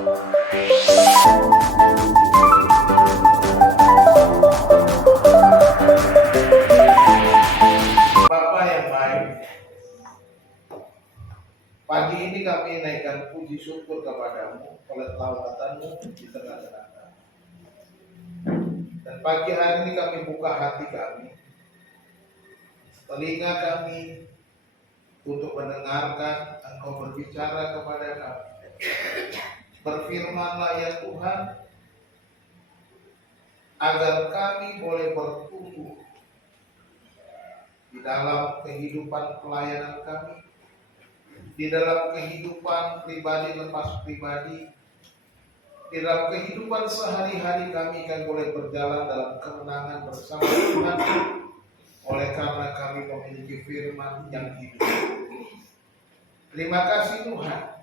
Bapa yang baik, pagi ini kami naikkan puji syukur kepadamu oleh lawatan-Mu di tengah-tengah kami. Dan pagi hari ini kami buka hati kami, telinga kami untuk mendengarkan Engkau berbicara kepada kami. Berfirmanlah ya Tuhan, agar kami boleh bertumbuh di dalam kehidupan pelayanan kami, di dalam kehidupan pribadi lepas pribadi, di dalam kehidupan sehari-hari kami kan boleh berjalan dalam kemenangan bersama Tuhan, oleh karena kami memiliki firman yang hidup. Terima kasih Tuhan.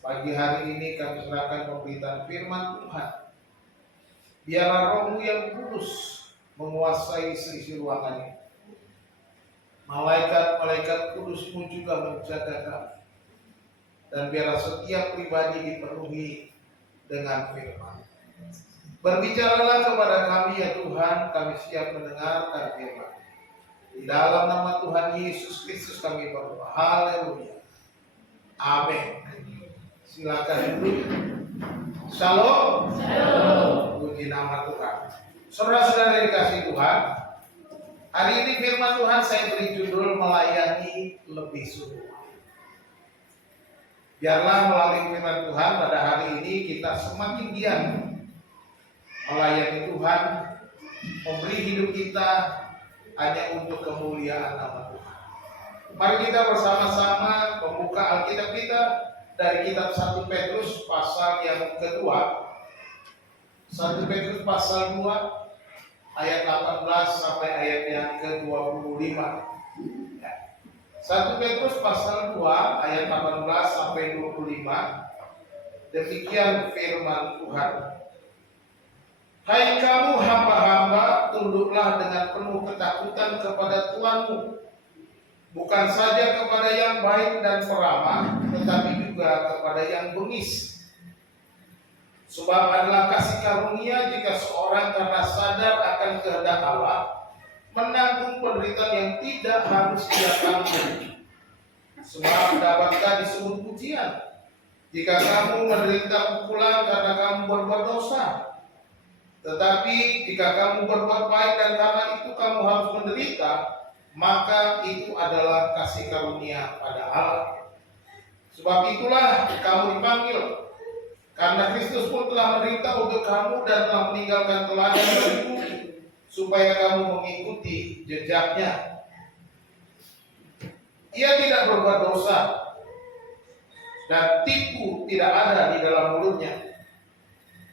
Pagi hari ini kami serahkan pemberitaan firman Tuhan. Biarlah Roh-Mu yang kudus menguasai seisi ruangan ini. Malaikat-malaikat kudus-Mu juga menjaga kami. Dan biarlah setiap pribadi dipenuhi dengan firman. Berbicaralah kepada kami ya Tuhan, kami siap mendengarkan firman. Di dalam nama Tuhan Yesus Kristus kami berdoa. Haleluya. Amin. Silakan duduk. Shalom. Shalom. Puji nama Tuhan. Saudara-saudara dikasih Tuhan, hari ini firman Tuhan saya beri judul melayani lebih sungguh. Biarlah melalui firman Tuhan pada hari ini kita semakin giat melayani Tuhan, memberi hidup kita hanya untuk kemuliaan nama Tuhan. Mari kita bersama-sama membuka Alkitab kita dari kitab 1 Petrus pasal yang kedua. 1 Petrus pasal 2 ayat 18 sampai ayat yang ke-25. 1 Petrus pasal 2 ayat 18 sampai 25. Demikian firman Tuhan. Hai kamu hamba-hamba, tunduklah dengan penuh ketakutan kepada Tuhanmu, bukan saja kepada yang baik dan peramah, tetapi juga kepada yang bengis. Sebab adalah kasih karunia jika seorang karena sadar akan kehendak Allah menanggung penderitaan yang tidak harus ia tanggung. Sebab dapatkah disebut pujian jika kamu menderita pukulan karena kamu berbuat dosa? Tetapi jika kamu berbuat baik dan karena itu kamu harus menderita, maka itu adalah kasih karunia pada Allah. Sebab itulah kamu dipanggil, karena Kristus pun telah menderita untuk kamu dan telah meninggalkan teladan bagimu, supaya kamu mengikuti jejaknya. Ia tidak berbuat dosa, dan tipu tidak ada di dalam mulutnya.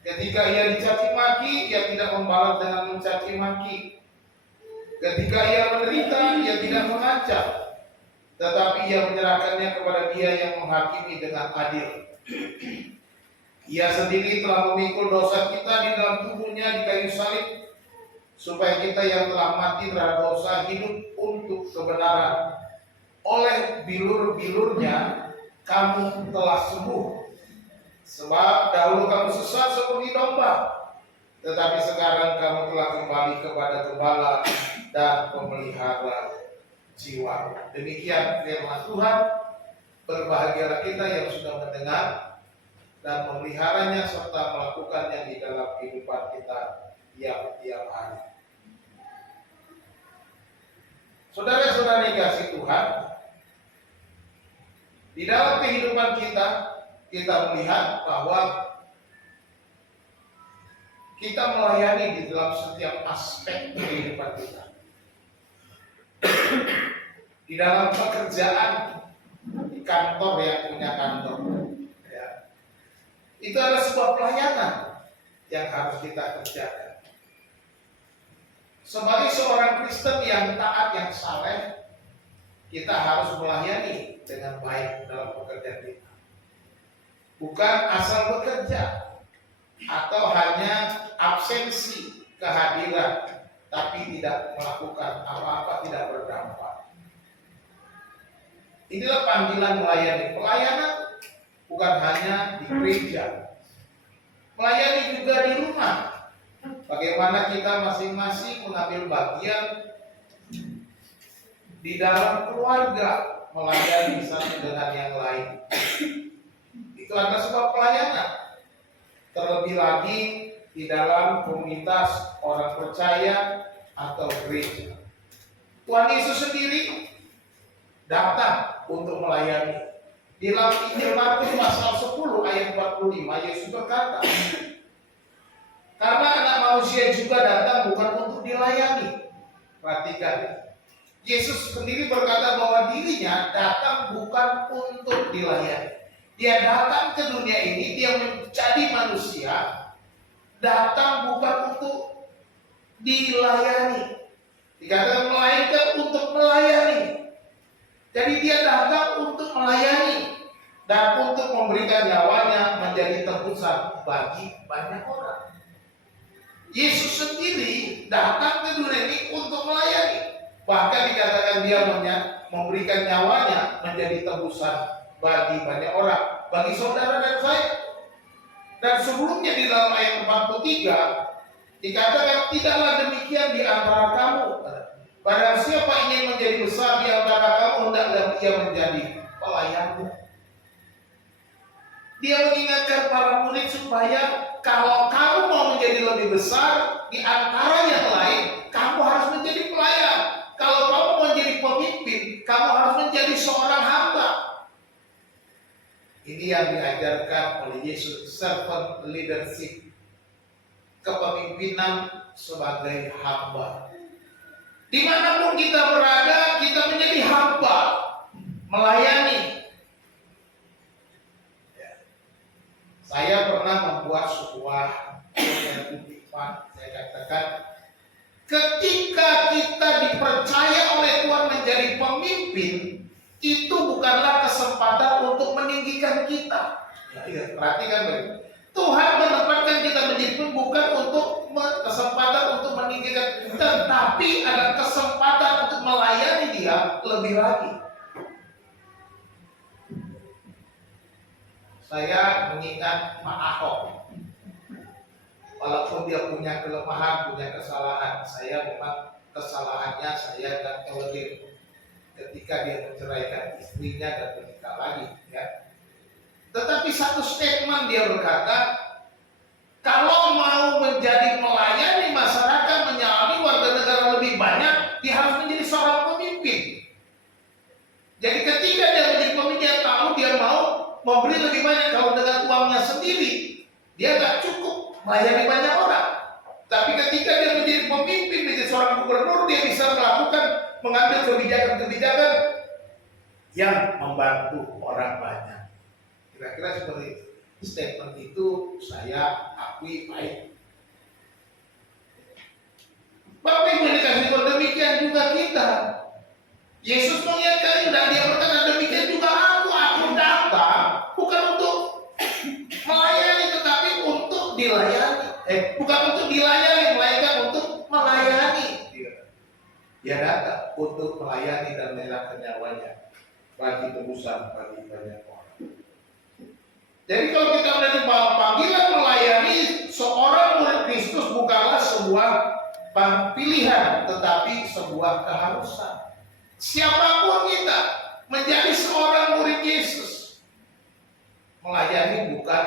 Ketika ia dicaci maki, ia tidak membalas dengan mencaci maki. Ketika ia menderita, ia tidak mengancam, tetapi ia menyerahkannya kepada Dia yang menghakimi dengan adil. Ia sendiri telah memikul dosa kita di dalam tubuhnya di kayu salib, supaya kita yang telah mati terhadap dosa hidup untuk kebenaran. Oleh bilur-bilurnya kamu telah sembuh. Sebab dahulu kamu sesat seperti domba, tetapi sekarang kamu telah kembali kepada gembala dan pemelihara jiwa. Demikian firman Tuhan. Berbahagialah kita yang sudah mendengar dan memeliharanya serta melakukannya di dalam kehidupan kita tiap-tiap hari. Saudara-saudara dikasih Tuhan, di dalam kehidupan kita melihat bahwa kita melayani di dalam setiap aspek kehidupan kita. Di dalam pekerjaan, di kantor yang punya kantor, ya, itu adalah sebuah pelayanan yang harus kita kerjakan. Sebagai seorang Kristen yang taat, yang saleh, kita harus melayani dengan baik dalam pekerjaan kita. Bukan asal bekerja atau hanya absensi kehadiran, tapi tidak melakukan apa-apa, tidak berdampak. Inilah panggilan melayani. Pelayanan bukan hanya di gereja. Melayani juga di rumah. Bagaimana kita masing-masing mengambil bagian di dalam keluarga, melayani satu dengan yang lain. Itu adalah sebuah pelayanan. Terlebih lagi di dalam komunitas orang percaya atau gereja. Tuhan Yesus sendiri datang untuk melayani. Di dalam Injil Markus pasal 10 ayat 45, Yesus berkata, karena anak manusia juga datang bukan untuk dilayani. Perhatikan, Yesus sendiri berkata bahwa dirinya datang bukan untuk dilayani. Dia datang ke dunia ini, dia menjadi manusia, datang bukan untuk dilayani. Dikatakan melainkan untuk melayani. Jadi dia datang untuk melayani dan untuk memberikan nyawanya menjadi tebusan bagi banyak orang. Yesus sendiri datang ke dunia ini untuk melayani. Bahkan dikatakan dia memberikan nyawanya menjadi tebusan bagi banyak orang, bagi saudara dan saya. Dan sebelumnya di dalam ayat 43 dikatakan, tidaklah demikian di antara kamu. Barang siapa ingin menjadi besar di antara kamu, hendaklah ia menjadi pelayanmu. Dia mengingatkan para murid supaya kalau kamu mau menjadi lebih besar di antara yang lain, kamu harus menjadi pelayan. Kalau kamu mau menjadi pemimpin, kamu harus menjadi seorang hamba. Ini yang diajarkan oleh Yesus, servant leadership, kepemimpinan sebagai hamba. Dimanapun kita berada, kita menjadi hamba, melayani. Saya pernah membuat sebuah kutipan, saya katakan, ketika kita dipercaya oleh Tuhan menjadi pemimpin, itu bukanlah kesempatan untuk meninggikan kita. Perhatikan baik. Tuhan menempatkan kita menjadi pemimpin bukan untuk kesempatan untuk meninggikan, tetapi ada kesempatan untuk melayani Dia lebih lagi. Saya mengingat Pak Ahok. Walaupun dia punya kelemahan, punya kesalahan, saya memang kesalahannya saya agak tolerir ketika dia menceraikan istrinya dan menikah lagi, ya. Tetapi satu statement dia berkata, kalau mau menjadi melayani masyarakat, menyalami warga negara lebih banyak, dia harus menjadi seorang pemimpin. Jadi ketika dia menjadi pemimpin, dia tahu dia mau memberi lebih banyak. Kalau dengan uangnya sendiri, dia nggak cukup melayani banyak orang. Tapi ketika dia menjadi pemimpin, menjadi seorang gubernur, dia bisa mengambil kebijakan-kebijakan yang membantu orang banyak. Kira-kira seperti itu. Statement itu saya akui baik. Bapak Ibu dikasih demikian juga kita. Yesus mengingatkan dan dia berkata demikian juga aku datang bukan untuk melayani tetapi untuk dilayani. Bukan untuk dilayani melainkan untuk melayani. Dia datang untuk melayani dan menyerahkan nyawanya bagi tebusan bagi banyak orang. Jadi kalau kita menerima panggilan melayani, seorang murid Kristus bukanlah sebuah pilihan, tetapi sebuah keharusan. Siapapun kita menjadi seorang murid Yesus, melayani bukan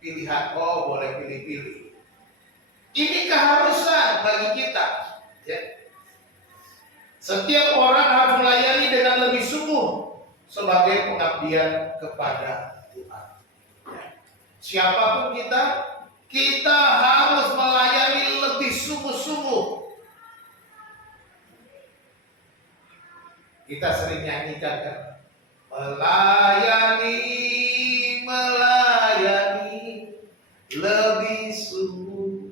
pilihan. Oh, boleh pilih-pilih. Ini keharusan bagi kita. Ya. Setiap orang harus melayani dengan lebih sungguh sebagai pengabdian kepada Tuhan. Siapapun kita harus melayani lebih sungguh-sungguh. Kita sering nyanyikan kan, melayani lebih sungguh.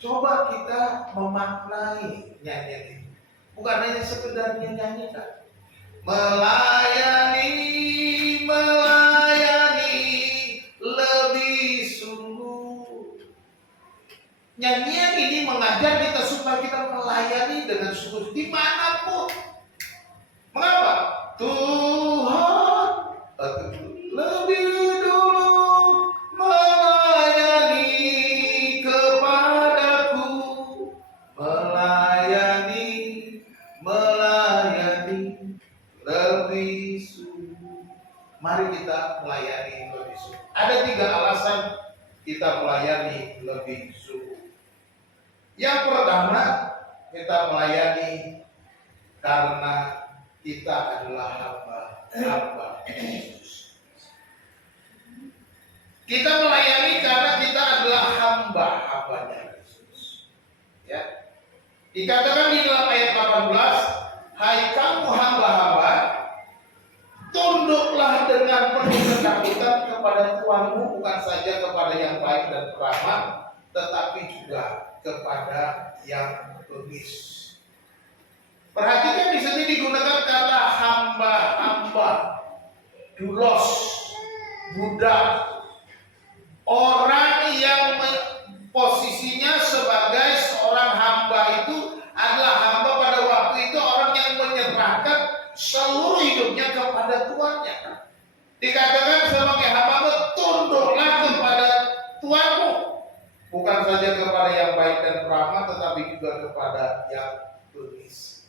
Coba kita memaknai nyanyian ini, bukan hanya sekedar menyanyikan. Melayani lebih sungguh. Nyanyian ini mengajar kita supaya kita melayani dengan sungguh dimanapun. Mengapa? Tuhan lebih kita melayani lebih sungguh. Ada 3 alasan kita melayani lebih sungguh. Yang pertama, kita melayani karena kita adalah hamba Yesus. Kita melayani karena kita adalah hamba-hambanya Yesus. Ya. Dikatakan di dalam ayat 18, hai kamu hamba-hamba, tunduklah dengan penuh ketakutan kepada Tuhanmu, bukan saja kepada yang baik dan ramah, tetapi juga kepada yang bengis. Perhatikan di sini digunakan kata hamba-hamba, doulos, budak. Orang yang posisinya sebagai seorang hamba itu adalah hamba pada waktu itu orang yang menyerahkan seluruh hidupnya kepada tuannya. Dikatakan sebagai hamba, tunduklah kepada Tuhanmu, bukan saja kepada yang baik dan ramah, tetapi juga kepada yang bengis.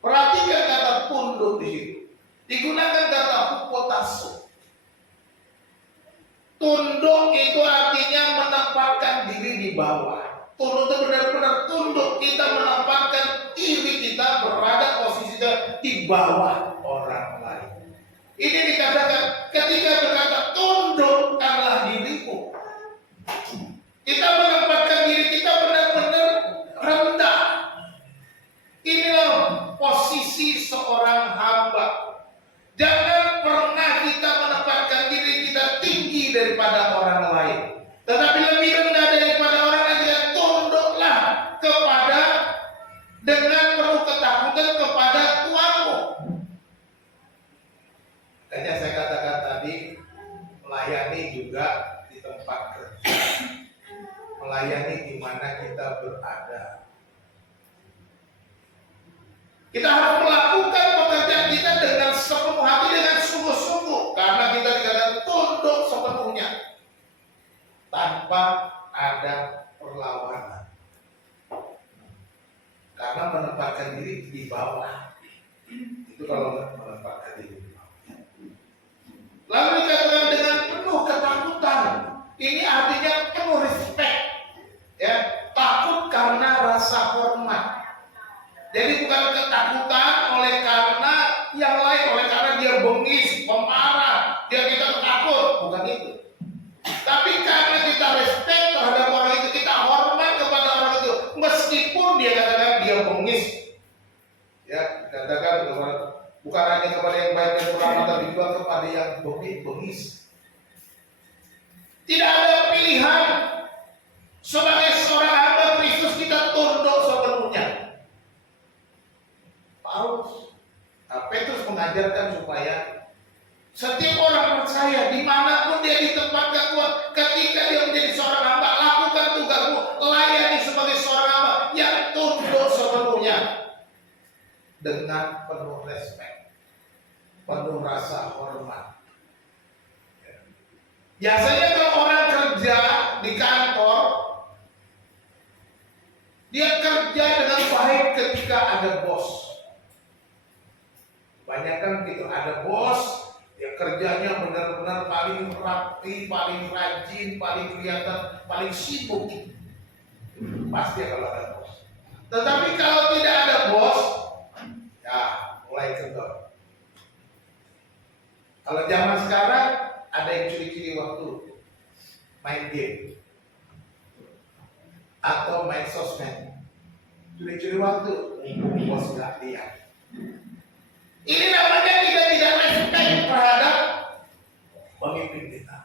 Perhatikan kata tunduk di situ. Digunakan kata hupotasso. Tunduk itu artinya menempatkan diri di bawah. Tunduk itu benar-benar tunduk, kita menempatkan diri kita berada posisinya di bawah orang lain. Ini dikatakan ketika berkata tundukkanlah dirimu, kita menempatkan diri kita benar-benar rendah. Inilah posisi seorang hamba. Jangan pernah kita menempatkan diri kita tinggi daripada orang lain, tetapi lebih rendah daripada orang lain. Kita tunduklah kepada dengan penuh ketakutan kepada Tuhanmu. Makanya saya katakan tadi, melayani juga di tempat kerja, melayani di mana kita berada. Kita harus melakukan pekerjaan kita dengan sepenuh hati, dengan sungguh-sungguh, karena kita dikatakan tunduk sepenuhnya tanpa ada perlawanan. Karena menempatkan diri di bawah. Itu kalau menempatkan diri di bawah. Lalu dikatakan dengan penuh ketakutan. Ini artinya penuh respect, ya, takut karena rasa hormat. Jadi bukan ketakutan oleh karena yang lain, oleh karena dia bengis, pemarah, dia kita takut, bukan itu. Tapi karena kita respect terhadap orang itu, kita hormat kepada orang itu, meskipun dia katakan dia bengis, ya, katakan bukan hanya kepada yang baik dan ramah, tapi juga kepada yang bengis. Tidak ada pilihan. Sebagai seorang hamba Kristus kita tunduk sepenuhnya. Petrus mengajarkan supaya setiap orang percaya dimanapun dia ditempatkan Tuhan, ketika dia menjadi seorang hamba, lakukan tugasmu, layani sebagai seorang hamba yang tunduk sepenuhnya dengan penuh respect, penuh rasa hormat. Biasanya kalau orang kerja di kantor, dia kerja dengan baik ketika ada bos. Banyak kan gitu, ada bos, ya kerjanya benar-benar paling rapi, paling rajin, paling kelihatan, paling sibuk. Pasti kalau ada bos. Tetapi kalau tidak ada bos, ya mulai kendor. Kalau zaman sekarang ada yang curi-curi waktu main game atau main sosmed, curi-curi waktu, bos nggak lihat. Ini namanya kita tidak respect terhadap pemimpin kita.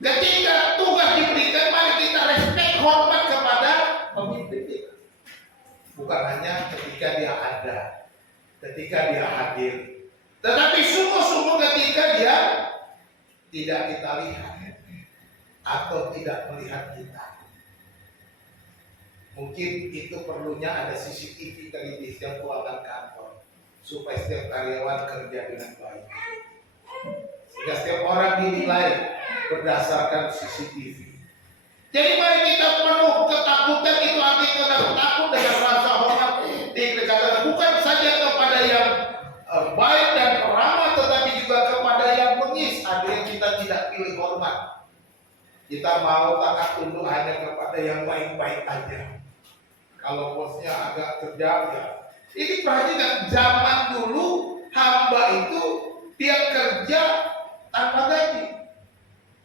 Ketika tugas diberikan, mari kita respect, hormat kepada pemimpin kita. Bukan hanya ketika dia ada, ketika dia hadir, tetapi sungguh-sungguh ketika dia tidak kita lihat atau tidak melihat kita. Mungkin itu perlunya ada CCTV kali di setiap ruangan kantor, supaya setiap karyawan kerja dengan baik, sehingga setiap orang dinilai berdasarkan CCTV. Jadi mari kita penuh ketakutan, itu artinya takut dengan rasa hormat. Dikatakan bukan saja kepada yang baik dan ramah, tetapi juga kepada yang bengis. Ada yang kita tidak pilih hormat. Kita mau taat tunduk hanya kepada yang baik-baik aja. Kalau bosnya agak kejam ya. Ini perhatikan, zaman dulu hamba itu dia kerja tanpa gaji.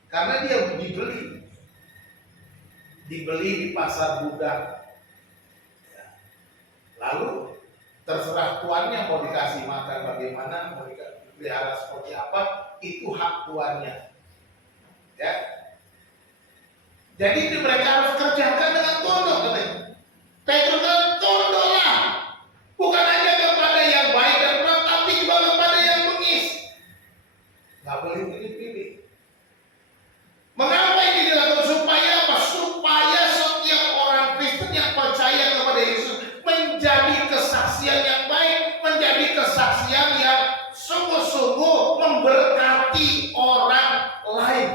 Karena dia dibeli. Dibeli di pasar budak. Lalu terserah tuannya mau dikasih makan bagaimana, mau dipelihara seperti apa, itu hak tuannya. Ya. Jadi mereka harus kerjakan dengan tunduk, katanya. Petrus kan tunduklah, bukan hanya kepada yang baik dan benar, tapi juga kepada yang bengis. Nggak boleh pilih-pilih. Mengapa ini dilakukan? Supaya apa? Supaya setiap orang Kristen yang percaya kepada Yesus menjadi kesaksian yang baik, menjadi kesaksian yang sungguh-sungguh memberkati orang lain.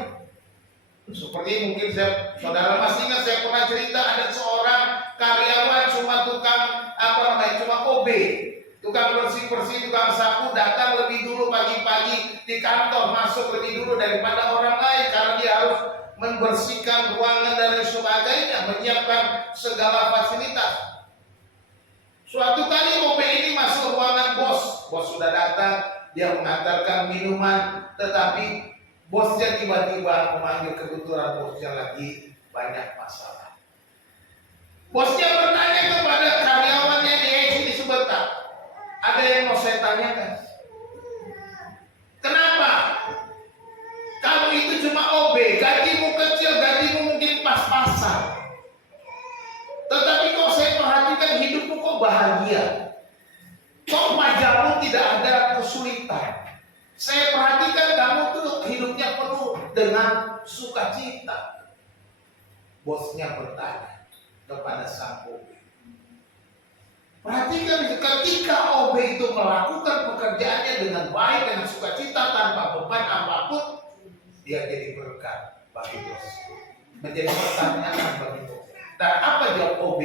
Seperti mungkin saudara masih ingat, saya pernah cerita ada seorang karyawan cuma cuma OB, tukang bersih-bersih, tukang sapu, datang lebih dulu pagi-pagi di kantor, masuk lebih dulu daripada orang lain karena dia harus membersihkan ruangan dan lain sebagainya, menyiapkan segala fasilitas. Suatu kali OB ini masuk ruangan bos sudah datang, dia mengantarkan minuman, tetapi bosnya tiba-tiba memanggil, kebetulan bosnya lagi banyak masalah. Bosnya bertanya kepada karyawannya, sini sebentar, ada yang mau saya tanyakan. Kenapa? Kamu itu cuma OB, gajimu kecil, gajimu mungkin pas-pasan. Tetapi kok saya perhatikan hidupmu kok bahagia. Kok wajahmu tidak ada kesulitan. Saya perhatikan kamu tuh hidupnya penuh dengan sukacita. Bosnya bertanya kepada sang OB. Perhatikan, ketika OB itu melakukan pekerjaannya dengan baik, dengan sukacita, tanpa beban apapun, dia jadi berkat bagi bos. Menjadi pertanyaan bagi bos. Dan apa jawab OB?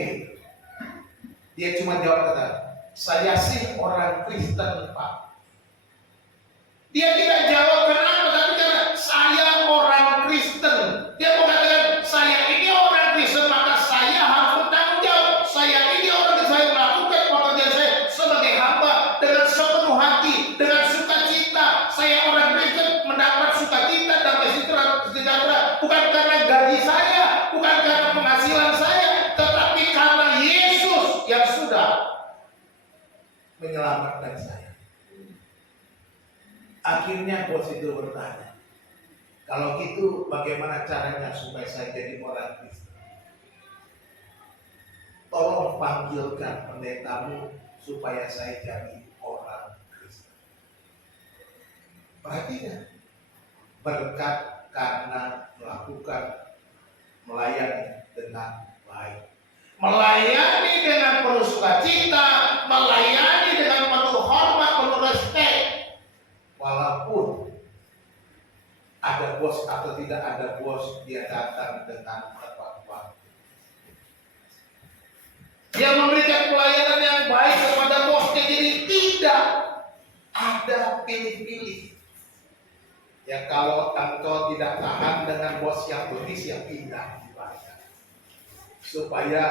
Dia cuma jawab kata, saya sih orang Kristen, Pak. Dia tidak jawab kenapa, tapi karena saya orang Kristen. Dia mengatakan saya ini orang Kristen, maka saya harus bertanggung jawab. Saya ini orang Kristen, saya melakukan pekerjaan saya sebagai hamba dengan sepenuh hati, dengan sukacita. Saya orang Kristen mendapat sukacita dan sejahtera bukan karena gaji saya, bukan karena penghasilan saya, tetapi karena Yesus yang sudah menyelamatkan saya. Akhirnya bos itu bertanya, kalau gitu bagaimana caranya supaya saya jadi orang Kristen? Tolong panggilkan pendetamu supaya saya jadi orang Kristen. Perhatikan, berkat karena melakukan melayani dengan baik, melayani dengan penuh sukacita, melayani dengan penuh hormat, penuh respek. Walaupun ada bos atau tidak ada bos, dia datang dengan tepat waktu. Dia memberikan pelayanan yang baik kepada bosnya, jadi tidak ada pilih-pilih. Ya kalau engkau tidak tahan dengan bos yang bengis, ya pindah dibayar supaya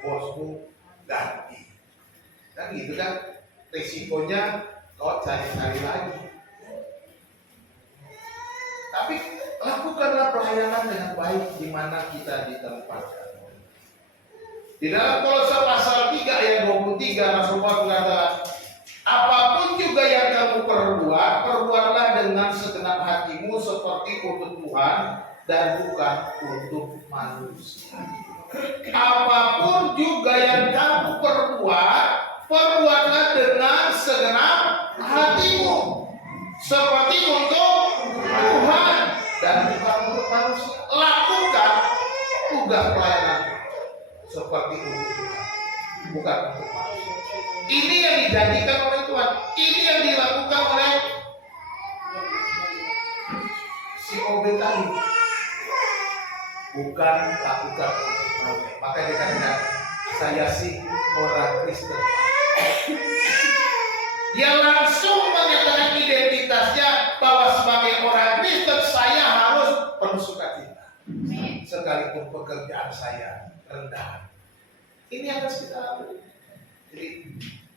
bosmu ganti. Kan gitu kan, risikonya kau cari-cari lagi. Tapi lakukanlah pelayanan dengan baik di mana kita ditempatkan. Di dalam Kolose pasal 3 ayat 23 Rasul Paulus mengatakan, apapun juga yang kamu perbuat, perbuatlah dengan segenap hatimu seperti untuk Tuhan dan bukan untuk manusia. Apapun juga yang kamu perbuat, perbuatlah dengan segenap hatimu seperti untuk Tuhan dan bukan untuk manusia. Lakukan tugas pelayanan seperti untuk Tuhan, bukan untuk manusia. Ini yang dijanjikan oleh Tuhan. Ini yang dilakukan oleh si OB tadi. Bukan lakukan untuk manusia. Maka dia katakan, saya sih orang Kristen. Dia langsung menyatakan identitasnya bahwa sebagai orang Kristen saya harus penuh sukacita. Sekalipun pekerjaan saya rendah. Ini yang harus kita lakukan. Jadi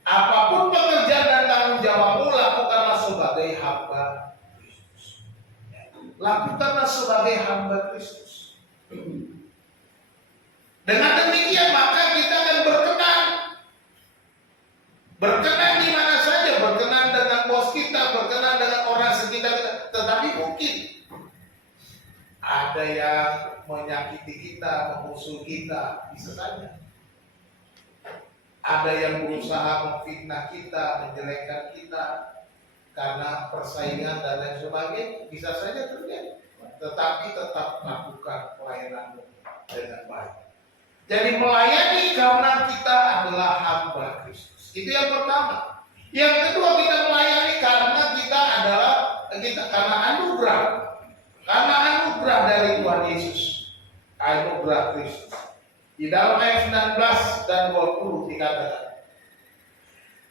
apapun pekerjaan dan tanggung jawabmu, lakukanlah sebagai hamba Kristus. Lakukanlah sebagai hamba Kristus. Dengan demikian maka kita akan berkenan. Berkenan di mana saja, berkenan dengan bos kita, berkenan dengan orang sekitar kita. Tetapi mungkin ada yang menyakiti kita, memusuh kita, bisa saja. Ada yang berusaha memfitnah kita, menjelekkan kita karena persaingan dan lain sebagainya, bisa saja terjadi. Tetapi tetap lakukan pelayananmu dengan baik. Jadi melayani karena kita adalah hamba Kristus. Itu yang pertama. Yang kedua, kita melayani karena kita adalah karena anugerah. Karena anugerah dari Tuhan Yesus. Anugerah Kristus. Di dalam ayat 19 dan 20 dikatakan,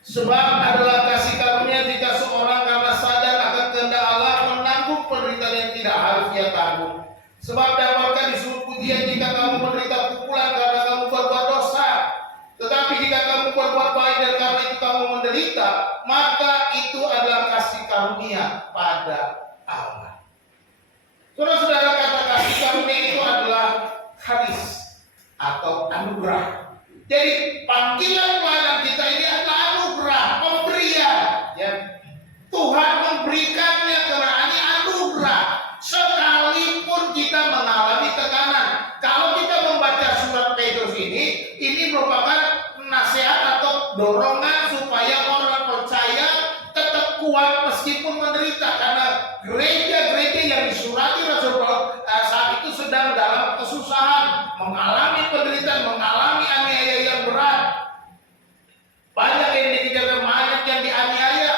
sebab adalah kasih karunia jika seorang karena sadar akan kehendak Allah menanggung penderitaan yang tidak harus ia tanggung. Sebab dapatkan disuruh pujian jika kamu menderita pukulan karena kamu berbuat dosa. Tetapi jika kamu berbuat baik dan karena itu kamu menderita, maka itu adalah kasih karunia pada Allah. Saudara-saudara, kata kasih karunia itu adalah charis atau anugerah. Jadi panggilan pelayanan kita ini adalah anugerah, pemberian. Ya. Tuhan memberikannya karena ini anugerah. Sekalipun kita mengalami tekanan. Kalau kita membaca surat Petrus ini merupakan nasihat atau dorongan supaya orang percaya tetap kuat meskipun menderita. Karena gereja-gereja yang disurati Rasul Paulus saat itu sedang dalam kesusahan, mengalami penderitaan, mengalami aniaya yang berat. Banyak yang dikejar, banyak yang dianiaya,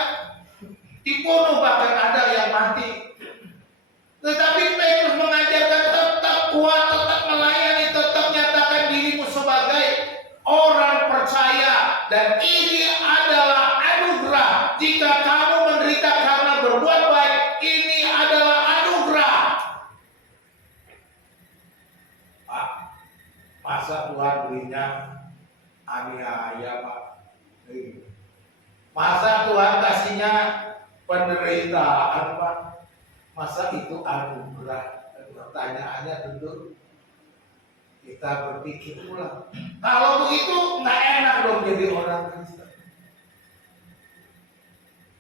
dibunuh, bahkan ada yang mati. Tetapi Petrus mengajarkan tetap kuat, tetap melayani, tetap nyatakan dirimu sebagai orang percaya. Dan ini adalah anugerah. Jika kamu menderita karena berbuat baik, ini adalah anugerah. Masa Tuhan berinya aniaya, Pak? Masa Tuhan kasihnya penderitaan, Pak? Masa itu anugerah? Pertanyaannya tentu kita berpikir pula. Kalau begitu nggak enak dong jadi orang Kristen.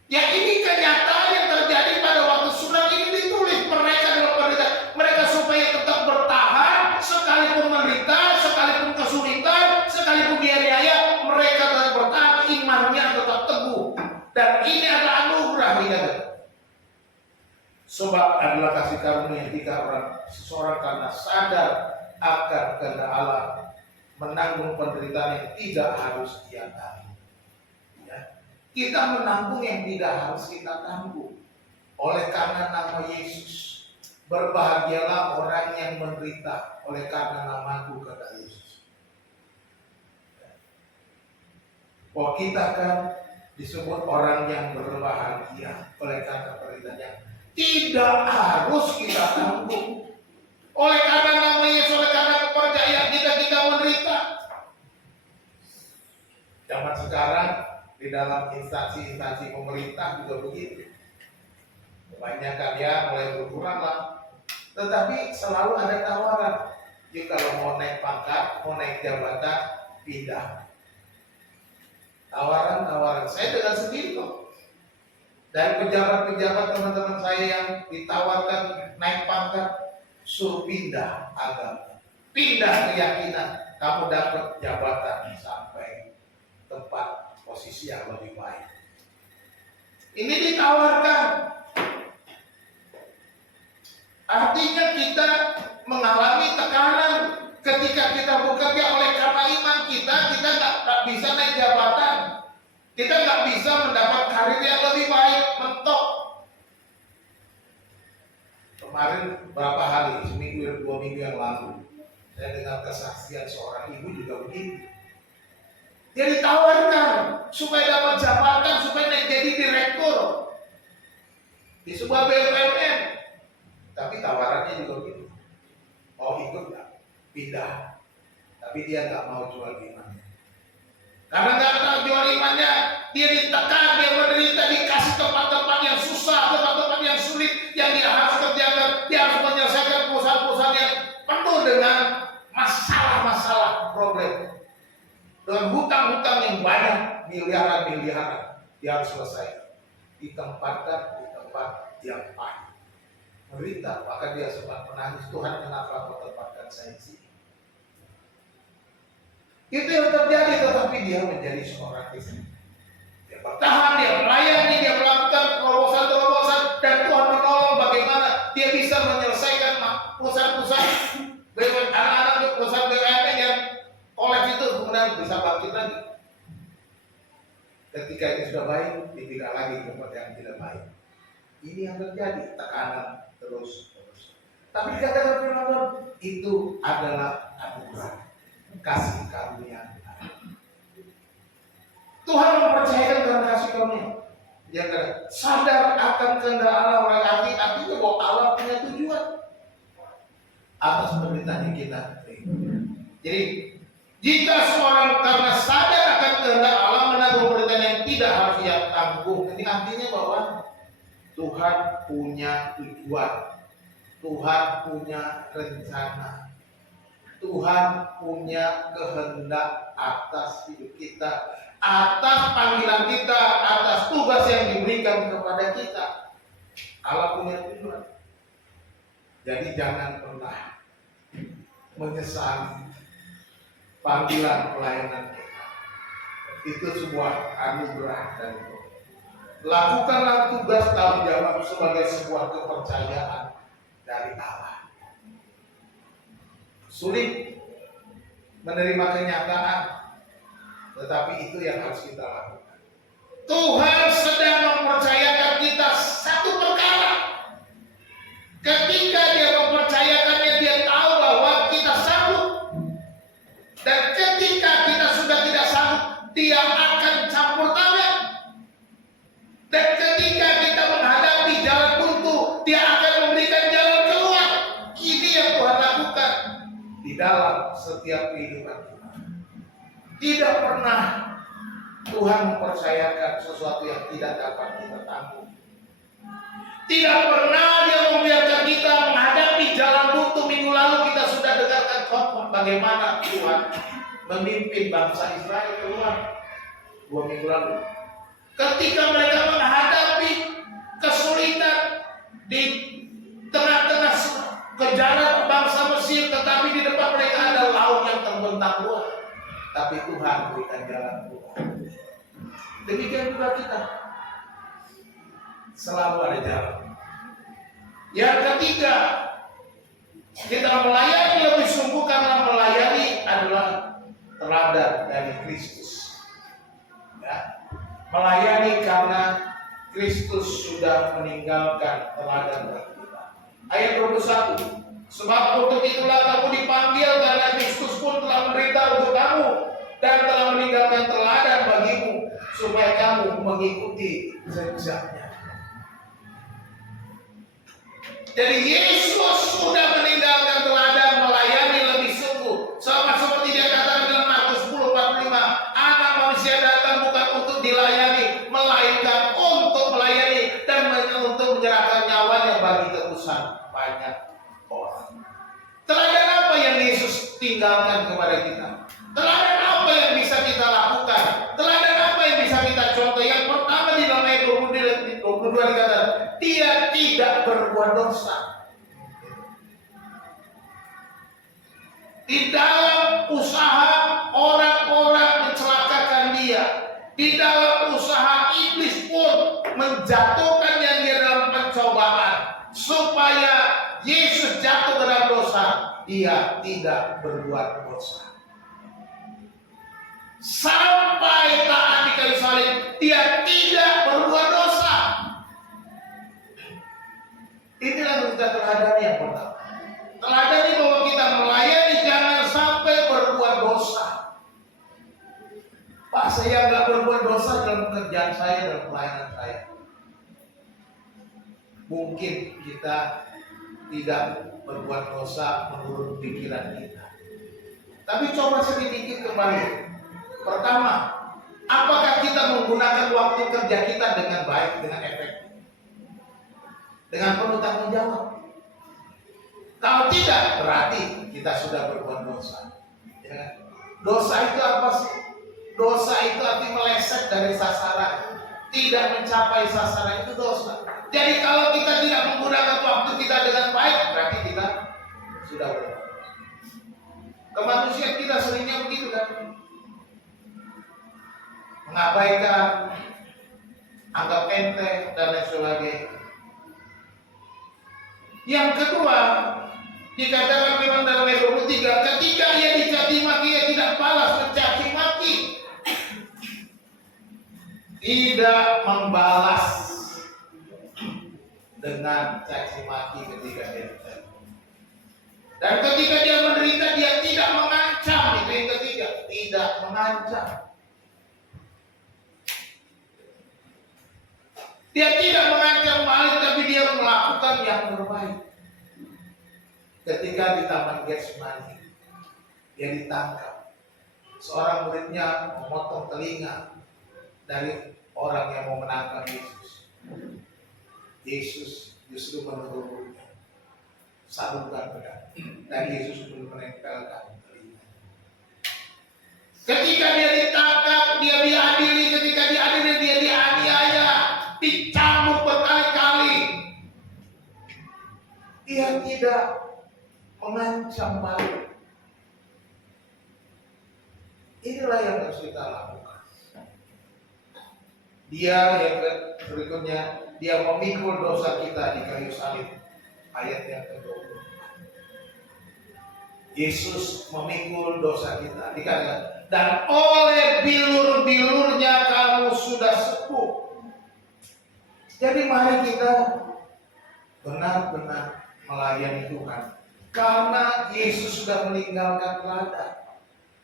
Ya ini kenyataan yang terjadi pada waktu surat ini ditulis. Mereka dalam penderitaan, mereka supaya tetap bertahan sekalipun menderita, sekalipun kesulitan, sekalipun dianiaya, mereka tetap bertahan, imannya tetap teguh. Dan ini adalah anugerah kita. Sebab adalah kasih karunia jika seseorang karena sadar akan kehendak Allah menanggung penderitaan yang tidak harus dia tanggung. Ya. Kita menanggung yang tidak harus kita tanggung. Oleh karena nama Yesus, berbahagialah orang yang menderita oleh karena namaku, kata Yesus. Bahwa kita kan disebut orang yang berbahagia oleh karena penderitaan tidak harus kita tanggung. Oleh karena nama Yesus, oleh karena kepercayaan kita menderita. Zaman sekarang di dalam instansi-instansi pemerintah juga begitu. Kebanyakan ya mulai berkurang lah. Tetapi selalu ada tawaran. Jadi kalau mau naik pangkat, mau naik jabatan, pindah. Tawaran-tawaran. Saya dengan sendiri kok. Dan pejabat-pejabat teman-teman saya yang ditawarkan naik pangkat, suruh pindah agama, pindah keyakinan, kamu dapat jabatan sampai tempat posisi yang lebih baik. Ini ditawarkan. Artinya kita mengalami tekanan ketika kita bekerja oleh karena iman kita nggak bisa naik jabatan. Kita nggak bisa mendapat karir yang lebih baik, mentok. Kemarin berapa hari, seminggu, 2 minggu yang lalu, saya dengar kesaksian seorang ibu juga begitu. Dia ditawarkan supaya dapat jabatan, supaya naik jadi direktur di sebuah BUMN. Tapi tawarannya juga gitu. Mau ikut nggak? Pindah. Tapi dia nggak mau jual imannya. Karena nggak mau jual imannya, dia ditekan, dia menderita, dikasih tempat-tempat yang susah, tempat-tempat yang sulit, yang dia harus kerjakan. Dia harus menyelesaikan perusahaan-perusahaan yang penuh dengan masalah-masalah, problem. Dengan hutang-hutang yang banyak, miliaran-miliaran, dia harus selesai. Ditempatkan di tempat yang pahit. Menderita, maka dia sempat menangis, Tuhan kenapa kau tempatkan saya di sini? Itu yang terjadi, tetapi dia menjadi seorang Kristen. Dia bertahan, dia melayani, dia melakukan terobosan-terobosan, dan Tuhan menolong bagaimana dia bisa menyelesaikan perusahaan-perusahaan anak-anak perusahaan BUMN yang kolaps itu kemudian bisa bangkit lagi. Ketika itu sudah baik, dipindah lagi ke tempat yang tidak baik. Ini yang terjadi, tekanan terus. Tapi dikatakan firman Tuhan, itu adalah anugerah, kasih karunia. Tuhan mempercayakan dengan kasih karunia. Dia kata, sadar akan kehendak Allah, artinya bahwa Allah punya tujuan atas penderitaan kita. Jadi, jika seorang karena sadar akan kehendak Allah menanggung penderitaan yang tidak harus ia tanggung, ini artinya bahwa Tuhan punya tujuan, Tuhan punya rencana, Tuhan punya kehendak atas hidup kita, atas panggilan kita, atas tugas yang diberikan kepada kita. Allah punya tujuan. Jadi jangan pernah menyesali panggilan pelayanan kita. Itu sebuah anugerah dari Tuhan. Lakukanlah tugas tanggung jawab sebagai sebuah kepercayaan dari Allah. Sulit menerima kenyataan, tetapi itu yang harus kita lakukan. Tuhan sedang mempercayakan kita satu perkara. Ketika dia mempercayakannya, dia tahu bahwa kita sanggup. Dan ketika kita sudah tidak sanggup, dia akan campur tangan. Dan ketika kita menghadapi jalan buntu, dia akan memberikan jalan keluar. Ini yang Tuhan lakukan di dalam setiap kehidupan kita. Tidak pernah Tuhan mempercayakan sesuatu yang tidak dapat kita tanggung. Tidak pernah dia membiarkan kita menghadapi jalan buntu. Minggu lalu kita sudah dengarkan khotbah bagaimana Tuhan memimpin bangsa Israel keluar 2 minggu lalu. Ketika mereka menghadapi kesulitan di tengah-tengah kejaran bangsa Mesir, tetapi di depan mereka ada laut yang terbentang luas. Tapi Tuhan berikan jalan keluar. Demikian juga kita. Selalu ada jalan. Yang ketiga, kita melayani lebih sungguh karena melayani adalah teladan dari Kristus. Ya. Melayani karena Kristus sudah meninggalkan teladan bagi kita. Ayat 21. Sebab untuk itulah kamu dipanggil, karena Kristus pun telah menderita untuk kamu dan telah meninggalkan teladan bagimu, supaya kamu mengikuti jejaknya. Jadi Yesus sudah meninggalkan teladan melayani lebih sungguh. Sama seperti dia katakan dalam Markus 10:45, Anak Manusia datang bukan untuk dilayani, melainkan untuk melayani dan untuk menyerahkan nyawanya bagi tebusan banyak orang. Teladan apa yang Yesus tinggalkan kepada kita? Teladan apa yang bisa kita lakukan? Teladan apa yang bisa kita contoh? Yang pertama di dalam ayat 22 dikatakan, dia tidak berbuat dosa. Di dalam usaha orang-orang mencelakakan dia, di dalam usaha iblis pun menjatuhkannya dia dalam pencobaan, supaya Yesus jatuh dalam dosa, dia tidak berbuat dosa. Sampai taat di kayu salib, dia tidak berbuat dosa. Inilah kita teladani yang pertama. Teladani bahwa kita melayani jangan sampai berbuat dosa. saya dalam pelayanan saya. Mungkin kita tidak berbuat dosa menurut pikiran kita. Tapi coba sedikit kembali. Pertama, apakah kita menggunakan waktu kerja kita dengan baik, dengan efektif, dengan penuh tanggung jawab? Kalau tidak, berarti kita sudah berbuat dosa. Ya kan? Dosa itu apa sih? Dosa itu arti meleset dari sasaran, tidak mencapai sasaran, itu dosa. Jadi kalau kita tidak menggunakan waktu kita dengan baik, berarti kita sudah berbuat. Kemanusiaan kita seringnya begitu kan? Mengabaikan, anggap enteng, dan lain sebagainya. Yang kedua, dikatakan memang dalam ayat 23, ketika ia dicaci maki, ia tidak balas mencaci maki. Tidak membalas dengan caci maki ketika dia dicaci. Dan ketika dia menderita, dia tidak mengancam. Itu yang ketiga, tidak mengancam. Dia tidak mengancam balik, tapi dia melakukan yang terbaik. Ketika di Taman Getsemani, dia ditangkap. Seorang muridnya memotong telinga dari orang yang mau menangkap Yesus. Yesus justru menurunnya sabukkan pedang, dan Yesus pun menempelkan telinga. Ketika dia ditangkap, dia diadili. Ketika diadili, dia dianiaya, dicambuk berkali-kali. Dia tidak mengancam balik. Inilah yang harus kita lakukan. Dia yang berikutnya, dia memikul dosa kita di kayu salib. Ayat yang ke-20. Yesus memikul dosa kita. Dikatakan, dan oleh bilur-bilurnya kamu sudah sembuh. Jadi mari kita benar-benar melayani Tuhan. Karena Yesus sudah meninggalkan teladan.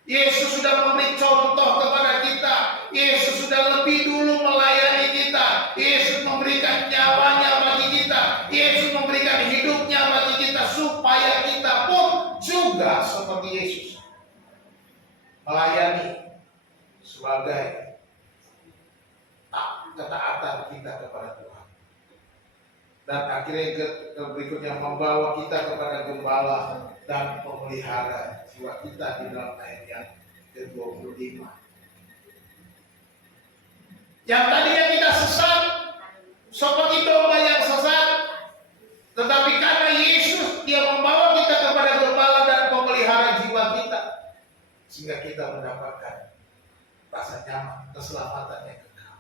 Yesus sudah memberi contoh kepada kita. Yesus sudah lebih dulu melayani kita. Yesus memberikan nyawanya bagi kita. Yesus memberikan hidupnya bagi kita, supaya kita pun juga seperti Yesus melayani sebagai ketaatan kita kepada Tuhan. Dan akhirnya berikutnya membawa kita kepada gembala dan pemelihara jiwa kita di dalam ayat yang ke-25. Yang tadinya kita sesat seperti domba yang sesat, tetapi karena Yesus, dia membawa kita kepada gembala dan pemelihara jiwa kita, sehingga kita mendapatkan rasa nyaman, keselamatan yang kekal.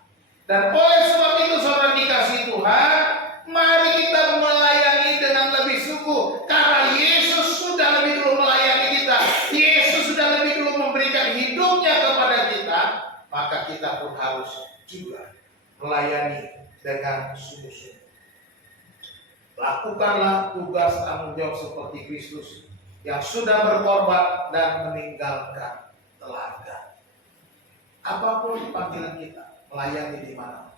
Dan oleh sebab itu, saudara dikasih Tuhan, mari kita melayani dengan lebih sungguh. Karena Yesus sudah lebih dulu melayani kita, Yesus sudah lebih dulu memberikan hidupnya kepada kita, maka kita pun harus juga melayani dengan sungguh-sungguh. Lakukanlah tugas tanggung jawab seperti Kristus yang sudah berkorban dan meninggalkan teladan. Apapun panggilan kita, melayani di mana.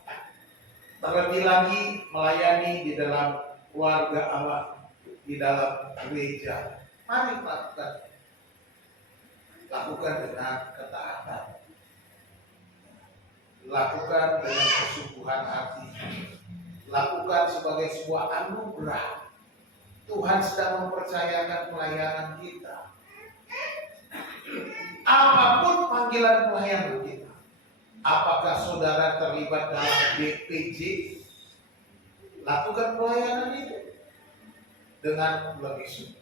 Terlebih lagi melayani di dalam keluarga Allah, di dalam gereja. Mari lakukan. Lakukan dengan ketaatan. Lakukan dengan kesungguhan hati. Lakukan sebagai sebuah anugerah. Tuhan sedang mempercayakan pelayanan kita. Apapun panggilan pelayanan kita. Apakah saudara terlibat dalam BPJ? Lakukan pelayanan itu dengan lebih sungguh.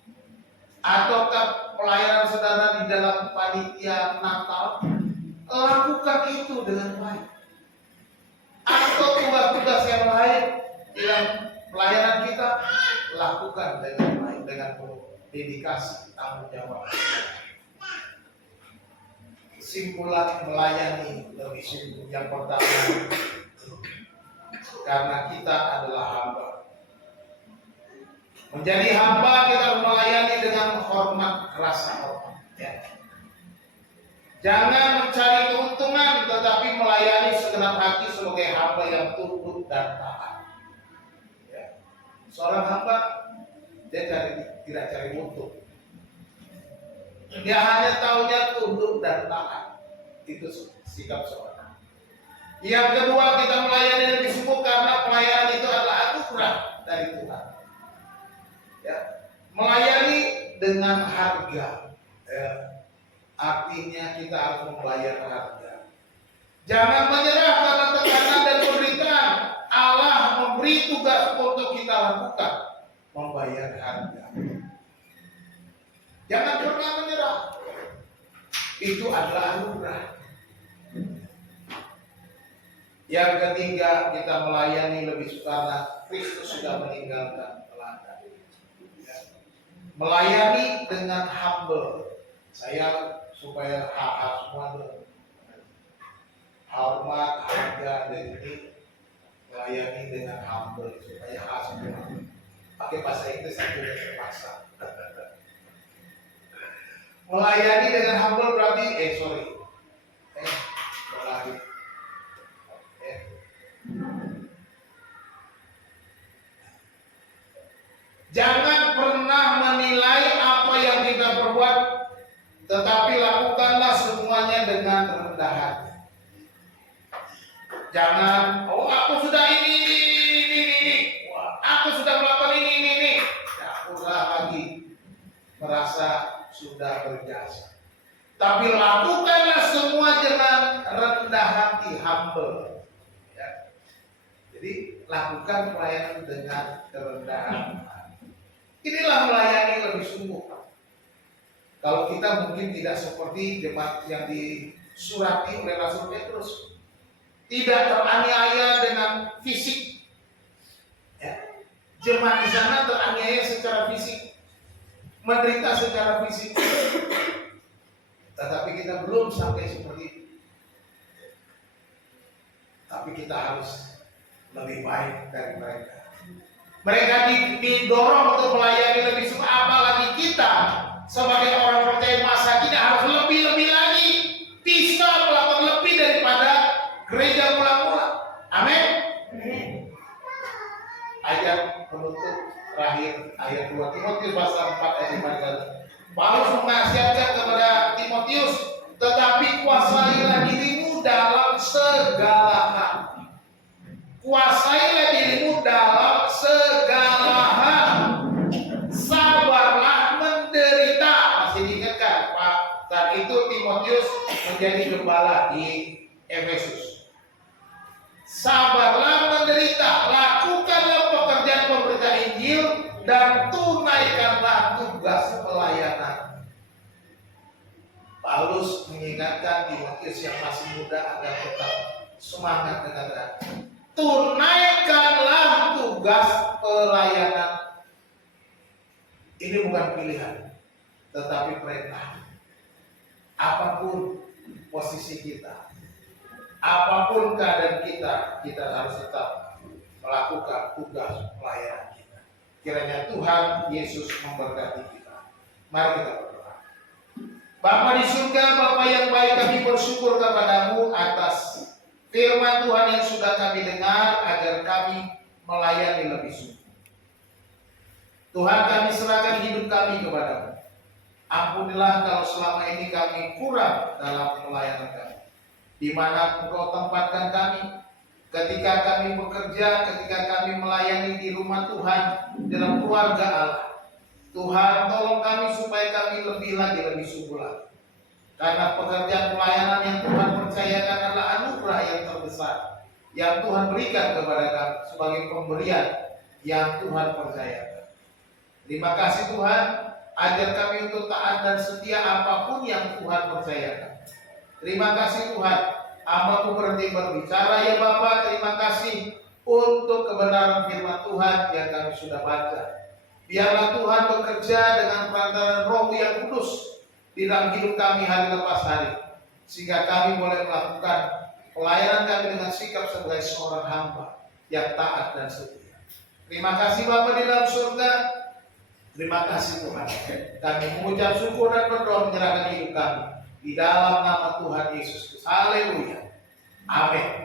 Ataukah pelayanan saudara di dalam panitia Natal? Lakukan itu dengan baik. Atau tugas-tugas yang lain dalam pelayanan kita, lakukan dengan baik, dengan penuh dedikasi, tanggung jawab. Kesimpulan melayani lebih sungguh. Yang pertama, karena kita adalah hamba. Menjadi hamba, kita melayani dengan hormat, rasa hormat. Ya. Jangan mencari keuntungan, tetapi melayani segenap hati sebagai hamba yang tunduk dan taat. Ya. Seorang hamba dia tidak cari untung. Dia hanya tahunya tunduk dan taat. Itu sikap seorang hamba. Yang kedua, kita melayani lebih sungguh karena pelayanan itu adalah anugerah dari Tuhan. Ya. Melayani dengan harga. Ya. Artinya kita harus membayar harga. Jangan menyerah karena tekanan dan penderitaan. Allah memberi tugas untuk kita lakukan, membayar harga. Jangan pernah menyerah. Itu adalah anugerah. Yang ketiga, kita melayani lebih karena Kristus sudah meninggalkan teladan. Melayani dengan humble. Saya supaya hak semua hormat, harga, dan ini melayani dengan humble supaya hak semua. Pakai bahasa Inggris saja terpaksa. Melayani dengan humble berarti jangan pernah menilai apa yang kita perbuat, tetapi lakukanlah semuanya dengan rendah hati. Jangan, aku sudah ini. Aku sudah melakukan ini. Tidak usah lagi merasa sudah berjasa. Tapi lakukanlah semua dengan rendah hati, humble. Ya. Jadi lakukan pelayanan dengan kerendahan hati. Inilah melayani lebih sungguh. Kalau kita mungkin tidak seperti jemaat yang disurati oleh Rasul Petrus, tidak teraniaya dengan fisik. Ya. Jemaat di sana teraniaya secara fisik, menderita secara fisik. Tetapi kita belum sampai seperti itu. Tapi kita harus lebih baik dari mereka. Mereka didorong untuk melayani lebih sungguh, apalagi kita sebagai orang percaya masa kita harus lebih lagi bisa melakukan lebih daripada gereja mula-mula. Amin. Ayat penutup terakhir, ayat 2 Timotius pasal 4 ayat 5. Paulus menasihatkan kepada Timotius, tetapi kuasailah dirimu dalam segala hal. Kuasailah dirimu dalam segala hal. Sabarlah menderita. Masih diingatkan, Pak. Saat itu Timotius menjadi gembala di Efesus. Sabarlah menderita, lakukanlah pekerjaan pemberita Injil dan tunaikanlah tugas pelayanan. Paulus mengingatkan Timotius yang masih muda agar tetap semangat dengan tunaikanlah tugas pelayanan. Ini bukan pilihan, tetapi perintah. Apapun posisi kita, apapun keadaan kita, kita harus tetap melakukan tugas pelayanan kita. Kiranya Tuhan Yesus memberkati kita. Mari kita berdoa. Bapa di surga, Bapa yang baik, kami bersyukur kepadamu atas firman Tuhan yang sudah kami dengar, agar kami melayani lebih sungguh. Tuhan, kami serahkan hidup kami kepadamu. Ampunilah kalau selama ini kami kurang dalam pelayanan kami. Di mana Engkau tempatkan kami, ketika kami bekerja, ketika kami melayani di rumah Tuhan, dalam keluarga Allah. Tuhan, tolong kami supaya kami lebih sungguh lagi. Karena pekerjaan pelayanan yang Tuhan percayakan adalah anugerah yang terbesar yang Tuhan berikan kepada kami sebagai pemberian yang Tuhan percayakan. Terima kasih Tuhan, ajar kami untuk taat dan setia apapun yang Tuhan percayakan. Terima kasih Tuhan, hamba-Mu berhenti berbicara ya Bapa. Terima kasih untuk kebenaran firman Tuhan yang kami sudah baca. Biarlah Tuhan bekerja dengan perantaraan Roh-Mu yang kudus di dalam hidup kami hari lepas hari, sehingga kami boleh melakukan pelayanan kami dengan sikap sebagai seorang hamba yang taat dan setia. Terima kasih Bapa di dalam surga. Terima kasih Tuhan. Kami mengucap syukur dan berdoa menyerahkan hidup kami di dalam nama Tuhan Yesus Kristus. Haleluya. Amin.